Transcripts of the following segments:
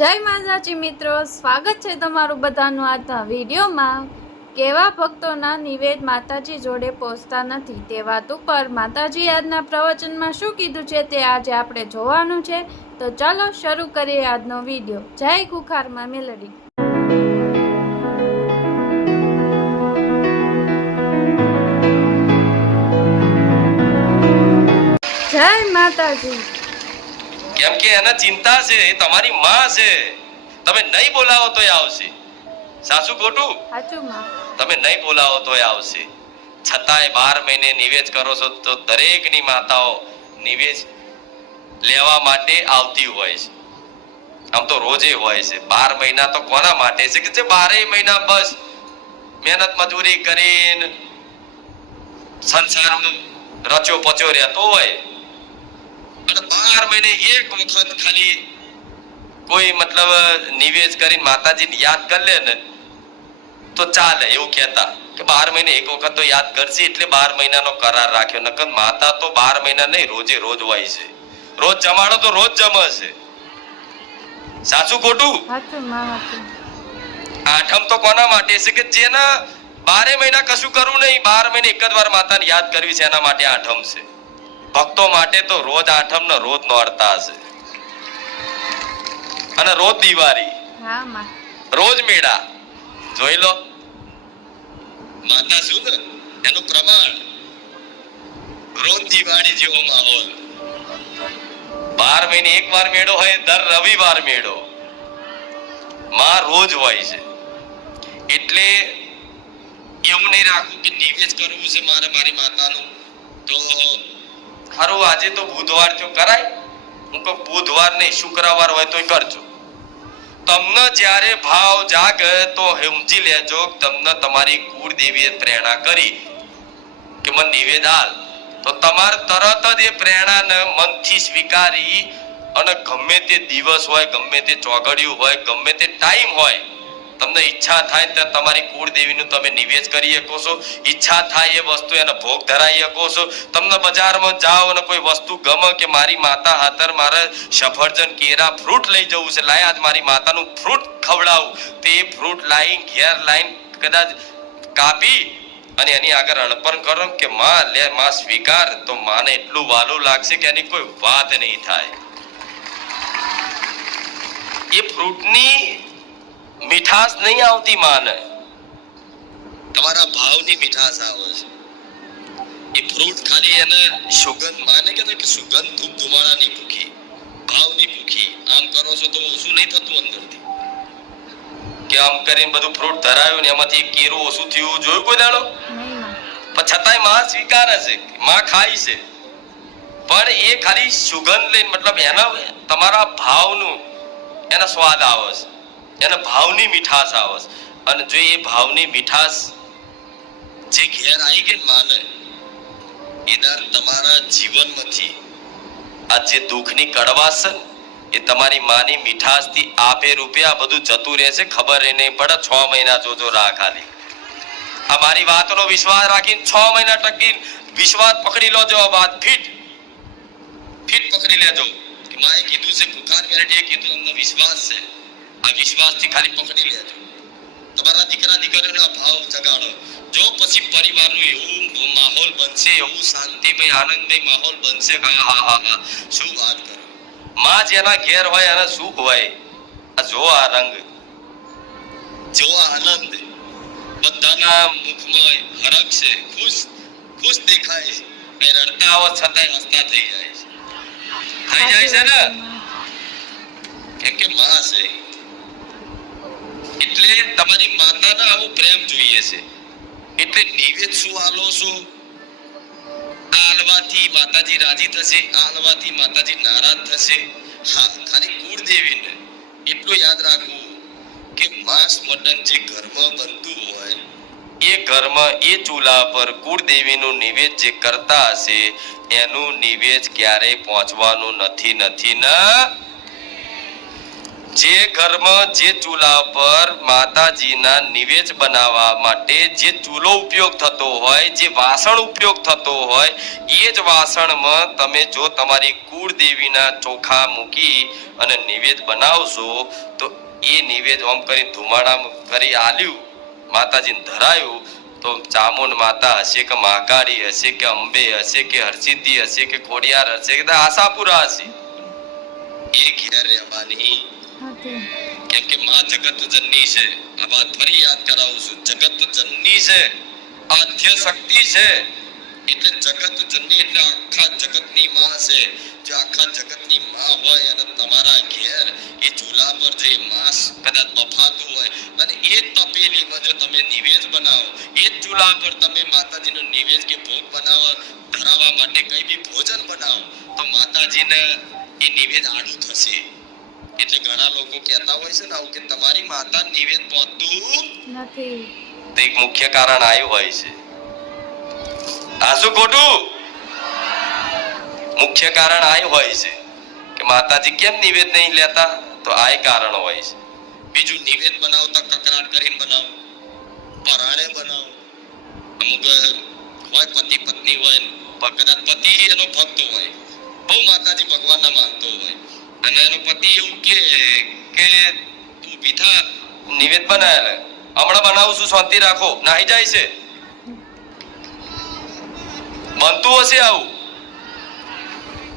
જય માતાજી મિત્રો, સ્વાગત છે તમારું બધાનું આજના વિડીયોમાં। કેવા ભક્તોના નિવેદ માતાજી જોડે પહોંચતા નથી તે વાત ઉપર માતાજી આજના પ્રવચનમાં શું કીધું છે તે આજે આપણે જોવાનું છે। તો ચાલો શરૂ કરીએ આજનો વિડીયો। જય ખુખારમાં મેલડી। જય માતાજી। કેમ કે એને ચિંતા છે, એ તમારી માં છે। તમે નહીં બોલાવો તોય આવશે। સાચું ખોટું? સાચું માં। તમે નહીં બોલાવો તોય આવશે। છતાંય 12 મહિને નિવેદ કરો છો તો દરેકની માતાઓ નિવેદ લેવા માટે આવતી હોય છે। આમ તો રોજે હોય છે। 12 મહિના તો કોના માટે છે કે જે 12 મહિના બસ મહેનત મજૂરી કરીને સંસારમાં રચ્યો પચ્યો રહેતો હોય। 12 મહિને એક વખત ખાલી કોઈ મતલબ નિવેદ કરીને માતાજીને યાદ કરી લે ને તો ચાલે એવું કહેતા કે 12 મહિને એક વખત તો યાદ કરશે એટલે 12 મહિનાનો કરાર રાખ્યો। નકર માતા તો 12 મહિના નહીં રોજે રોજ હોય છે। રોજ જમાડો તો રોજ જમશે। સાચું ખોટું? સાચું માં સાચું। આઠમ તો કોના માટે છે કે જેના 12 મહિના કશું કરવું નહીં, 12 મહિને એક જ વાર માતાને યાદ કરવી છે, એના માટે આઠમ છે। ભક્તો માટે તો રોજ આઠમ ને રોજ નોરતા છે અને રોજ દિવાળી, હા માં, રોજ મેળા। જોઈ લો માતા શું ને એનું પ્રમાણ। રોજ દિવાળી જેવો માહોલ। 12 મહિને એક વાર મેળો હોય, દર રવિવાર મેળો। માં રોજ હોય છે એટલે એવું નહીં રાખવું કે નિવેદ કરવું છે મારે મારી માતાનું તો ખરું આજે તો બુધવાર થયો કરાય। હું કહું બુધવાર નહીં શુક્રવાર હોય તોય કરજો। તમને જ્યારે ભાવ જાગે તો સમજી લેજો તમને તમારી કુળદેવીએ પ્રેરણા કરી કે મને નિવેદ આલ, તો તમારે તરત જ એ પ્રેરણાને મનથી સ્વીકારી અને ગમે તે દિવસ હોય, ગમે તે ચોઘડિયું હોય, ગમે તે ટાઈમ હોય, તમને ઈચ્છા થાય તો તમારી કુળદેવીનું તમે નિવેદ કરી શકો છો। ઈચ્છા થાય એ વસ્તુ એને ભોગ ધરાઈ શકો છો। તમને બજારમાં જાઓ અને કોઈ વસ્તુ ગમે કે મારી માતા હાથર મારે સફરજન કેરા ફ્રૂટ લઈ જવું છે, લાય આજ મારી માતાનું ફ્રૂટ ખવડાવું, તો એ ફ્રૂટ લાઈન ઘેર લાઈન કદાચ કાપી અને એની આગળ અર્પણ કરો કે માં લે માં સ્વીકાર, તો માને એટલું વાલું લાગશે કે એની કોઈ વાત નહીં થાય। એ ફ્રૂટની મીઠાશ નહીં આવતી માને, તમારા ભાવની મીઠાશ આવે છે। એ ફ્રૂટ ખાલી એને સુગંધ માને કે સુગંધ ધૂપ ધુમાડાની ભૂખી, ભાવની ભૂખી। આમ કરો છો તો ઓછું નહીં થતું અંદરથી કે આમ કરીને બધું ફ્રૂટ ધરાવ્યું ને એમાંથી કેરું ઓછું થયું જોયું કોઈ દાડો? પણ છતાંય માં સ્વીકારે છે, માં ખાય છે, પણ એ ખાલી સુગંધ લઈને મતલબ એના તમારા ભાવનું એનો સ્વાદ આવે છે, એના ભાવની મીઠાશ આવે છે। અને જો એ ભાવની મીઠાશ જે ઘેર આવી ગઈ માને એના તમારા જીવનમાંથી આ જે દુઃખની કડવાશ છે એ તમારી માની મીઠાશથી આપે રૂપે આ બધું જતું રહેશે, ખબર એ નહીં પડે। 6 મહિના જોજો રાહ ખાલી આ મારી વાતનો વિશ્વાસ રાખીને 6 મહિના ટકી વિશ્વાસ પકડી લો। જો વાત ફિટ પકડી લેજો કે માએ કીધું છે, કુખાર મેલડીએ કીધું, અમને વિશ્વાસ છે, આ વિશ્વાસથી ખાલી પકડી લેજો। તમારા દીકરા દીકરીઓના ભાવ જગાડો। જો પછી પરિવારનું એવું માહોલ બનશે, એવું શાંતિમય આનંદમય માહોલ બનશે કે હા હા હા શું વાત કરો। માં જેના ઘેર હોય એના સુખ હોય। આ જો આ રંગ, જો આનંદ, બધાના મુખમાં હરખ છે, ખુશ દેખાય છે, એ રડતા આવો છતાંય હસતા થઈ જાય છે ને, કેમ કે માં છે। એટલે તમારી માતાને આવો પ્રેમ જોઈએ છે। એટલે નિવેદ શું આલો છો, આલવાથી માતાજી રાજી થશે, આલવાથી માતાજી નારાજ થશે? હા, ખાલી કુળદેવીને એટલું યાદ રાખવું કે માંસ મટન જે ઘરમાં બનતું હોય એ ઘરમાં એ ચૂલા પર કુળદેવીનું નિવેદ જે કરતા હશે એનું નિવેદ ક્યારેય પહોંચવાનું નથી ને જે ઘરમાં જે ચૂલા પર માતાજીના નિવેદ બનાવવા માટે જે ચૂલો ઉપયોગ થતો હોય, જે વાસણ ઉપયોગ થતો હોય, એ જ વાસણમાં તમે જો તમારી કુળદેવીના ચોખા મૂકી અને નિવેદ બનાવશો તો એ નિવેદ ઓમ કરી ધુમાડા કરી આલ્યું, માતાજીને ધરાયું, તો ચામુંડ માતા હશે કે મહાકાળી હશે કે અંબે હશે કે હરસિદ્ધિ હશે કે ખોડિયાર હશે કે આશાપુરા હશે, એ ઘેર રહેવાની. કેમ કે માં જગત જનની છે. આ વાત ફરી યાદ કરાવું છું, જગત જનની છે, આદ્ય શક્તિ છે. એટલે જગત જનની એટલે આખા જગતની માં છે. જો આખા જગતની માં હોય અને તમારા ઘેર એ ચૂલા પર જે માંસ કદાચ બફાતું હોય અને એ જ તપેલીમાં જો તમે નિવેદ બનાવો, એ જ ચૂલા પર તમે માતાજીનો નિવેદ કે ભોગ બનાવવા ધરાવવા માટે કઈ બી ભોજન બનાવો તો માતાજીને એ નિવેદ આડું થશે. એટલે ઘણા લોકો કહેતા હોય છે ને આવું કે તમારી માતા નિવેદ પહોંચતું નથી. તો એક મુખ્ય કારણ આવ્યું હોય છે. આ શું ખોટું? મુખ્ય કારણ આવ્યું હોય છે કે માતાજી કેમ નિવેદ નહીં લેતા, તો આ કારણ હોય છે. બીજું નિવેદ બનાવતા કકરાટ કરીને બનાવો, પરાણે બનાવો. અમુક હોય પતિ પત્ની હોય, કદાચ પતિ એનો ભક્ત હોય, બહુ માતાજી ભગવાનના માનતો હોય અને એનો પતિ એવું કે તું પીઠા નિવેદ બનાવેલા હમણાં બનાવું છું, શાંતિ રાખો, નાહી જાય છે. બનતું હશે આવું.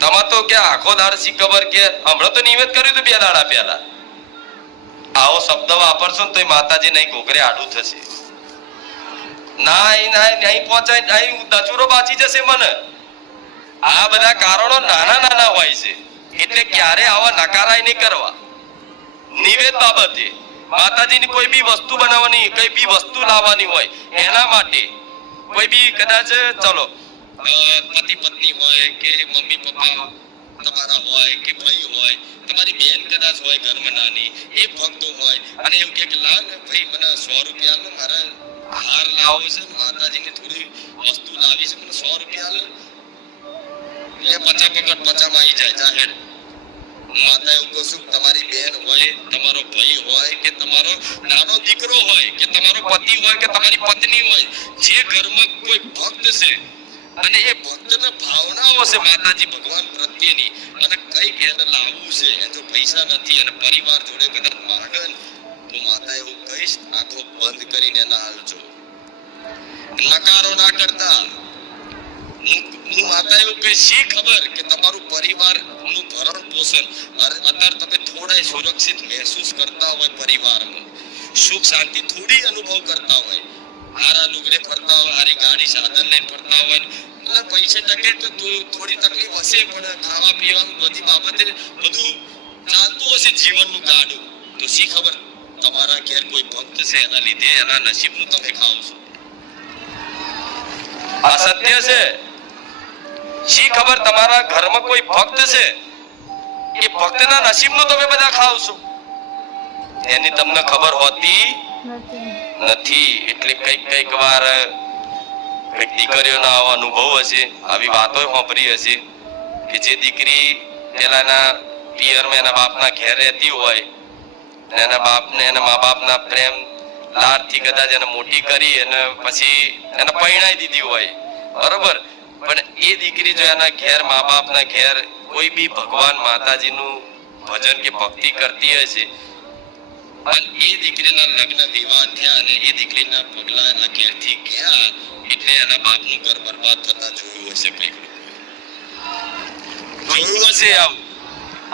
તમાર તો કે આખો દાડ સી ખબર કે હમણાં તો નિવેદ કર્યું હતું 2 દાડા પહેલા. આવો શબ્દ વાપરશો ને તો માતાજી નહીં ઘોઘરે આડું થશે. નહીં પહોંચાય, નહીં દચુરો બાચી જશે મને. આ બધા કારણો નાના નાના હોય છે. એટલે ક્યારે આવા નકારાય નહીં કરવા. નિવેદ બાબતે માતાજીની કોઈ બી વસ્તુ બનાવવાની, કઈ બી વસ્તુ લાવવાની હોય એના માટે કોઈ બી કદાચ ચલો પતિ પત્ની હોય કે મમ્મી પપ્પા તમારા હોય કે ભાઈ હોય, તમારી બેન કદાચ હોય ઘરમાં નાની, એ ભક્તો હોય અને એવું કે લાવ ને ભાઈ મને 100 રૂપિયા લો, મારે હાર લાવો છે, માતાજીની થોડી વસ્તુ લાવી છે, મને 100 રૂપિયા લો. એ 50 પકડ 50 માં આવી જાય જાહેર. માતા એવું કહું છું, તમારી બેન હોય, તમારો ભાઈ હોય કે તમારો નાનો દીકરો હોય કે તમારો પતિ હોય કે તમારી પત્ની હોય, જે ઘરમાં કોઈ ભક્ત છે અને એ ભક્તને ભાવનાઓ છે માતાજી ભગવાન પ્રત્યેની અને કઈ ઘેર લાવવું છે, એ જો પૈસા નથી અને પરિવાર જોડે કદાચ માંગે તો માતા એવું કહીશ આંખો બંધ કરીને ના હાલજો, નકારો ના કરતા. હું માતા એવું કે શી ખબર કે તમારું પરિવાર નું ભરણ પોષણ અત્યારે તમે થોડા સુરક્ષિત મહેસૂસ કરતા હોય, પરિવારમાં સુખ શાંતિ થોડી અનુભવ કરતા હોય, હારા લુગડે ફરતા હોય, હારી ગાડી સાધન લઈને ફરતા હોય, એટલે પૈસે ટકે તો થોડી તકલીફ હશે પણ ખાવા પીવાનું બધી બાબતે બધું ચાલતું હશે જીવનનું ગાડું. તો શી ખબર તમારા ઘેર કોઈ ભક્ત છે એના લીધે એના નસીબનું તમે ખાવ છો. આ સત્ય છે. શી ખબર તમારા ઘરમાં કોઈ ભક્ત છે, એ ભક્તના નસીબનું તમે બધા ખાવ છો, એની તમને ખબર હોતી નથી. એટલે કઈક વાર કઈક દીકરીઓનો આવો અનુભવ હશે, આવી વાતો સાંભળી હશે કે જે દીકરી પેલાના પિયરમાં એના બાપના ઘેર રહેતી હોય, એના બાપને એના મા બાપના પ્રેમ લાડથી કદાચ એને મોટી કરી અને પછી એને પરણાઈ દીધી હોય, બરોબર. પણ એ દીકરી જો એના ઘેર મા બાપના ઘેર કોઈ બી ભગવાન માતાજીનું ભજન કે ભક્તિ કરતી હશે અને એ દીકરીના લગ્ન વિવાહ થયા અને એ દીકરીના પગલા એના ઘેરથી ગયા એટલે એના બાપનું ઘર બરબાદ થતા જોયું હશે, જોયું હશે, આવું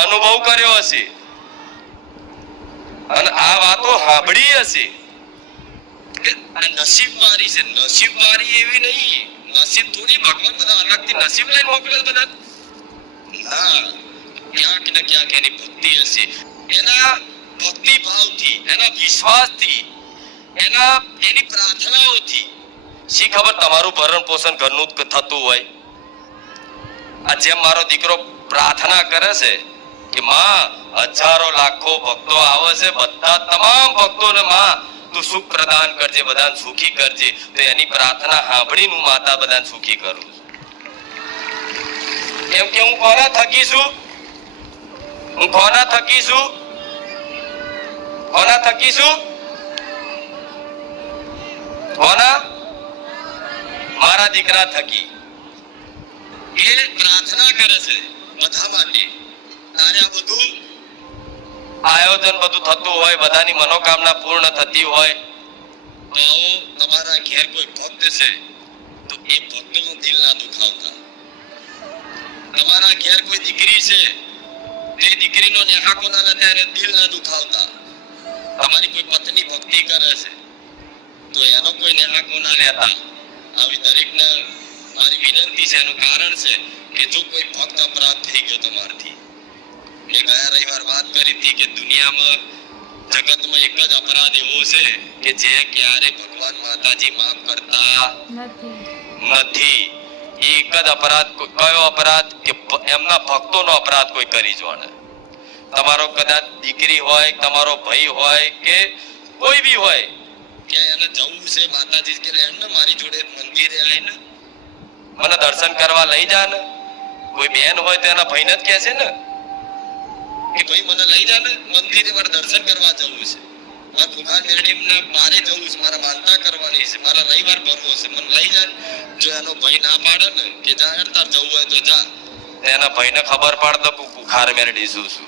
અનુભવ કર્યો હશે અને આ વાતો સાંભળી હશે કે નસીબવારી છે. નસીબવારી એવી નહીં, નસીબ થોડી ભગવાન બધા અલગથી નસીબ લઈને મોકલે બધા ના. ક્યાંક ને ક્યાંક એની ભક્તિ હશે, એના ભક્તિ ભાવથી, એના વિશ્વાસથી, એની પ્રાર્થનાઓથી. શી ખબર તમારું ભરણ પોષણ ઘરનું થતું હોય. આ જેમ મારો દીકરો પ્રાર્થના કરે છે કે માં હજારો લાખો ભક્તો આવે છે, બધા તમામ ભક્તોને માં તું સુખ પ્રદાન કરજે, બધાને સુખી કરજે. તો એની પ્રાર્થના સાંભળીને હું માતા બધાને સુખી કરું છું. કેમ કે હું કોના થકી છું? હું કોના થકી છું? થકી શું? કોના? મારા દીકરા થકી. એ પ્રાર્થના કરે છે બધા માટે. તારે આ બધું આયોજન બધું થતું હોય, બધાની મનોકામના પૂર્ણ થતી હોય, તો તમારા ઘેર કોઈ ભક્ત છે તો એ ભક્તનું દિલ ના દુખાવતા. તમારા ઘેર કોઈ દીકરી છે તે દીકરીનો નેહાકો ના લેતા એને દિલ ના દુખાવતા. તમારી કોઈ પત્ની ભક્તિ કરે છે તો એનો કોઈ નેહાકો ના લેતા. આવી દરેકને મારી વિનંતી છે. એનું કારણ છે કે જો કોઈ ભક્ત અપરાધ થઈ ગયો તમારથી, મેં ગયા રવિવાર વાત કરી હતી કે દુનિયામાં જગતમાં એક જ અપરાધ એવો છે કે જે ક્યારે ભગવાન માતાજી માફ કરતા નથી. એ એક જ અપરાધ. કયો અપરાધ? કે એમના ભક્તોનો અપરાધ કોઈ કરી જોણે. તમારો કદાચ દીકરી હોય, તમારો ભાઈ હોય કે કોઈ બી હોય કે એને જવું છે માતાજી કે એને મારી જોડે મંદિરે આવીને મને દર્શન કરવા લઈ જા ને. કોઈ બેન હોય તો એના ભાઈને જ કહે છે ને કે ભાઈ મને લઈ જા ને મંદિરે, મારે દર્શન કરવા જવું છે, મારા ભગવાન મેરડીના બારે જવું છે, મારા માનતા કરવાની છે, મારા રવિવાર ભરવો છે, મને લઈ જા. જો એનો ભાઈ ના પાડે ને કે જા યાર તાર જવું હોય તો જા, એના ભાઈને ખબર પાડ દો કુખાર મેરડી શું શું.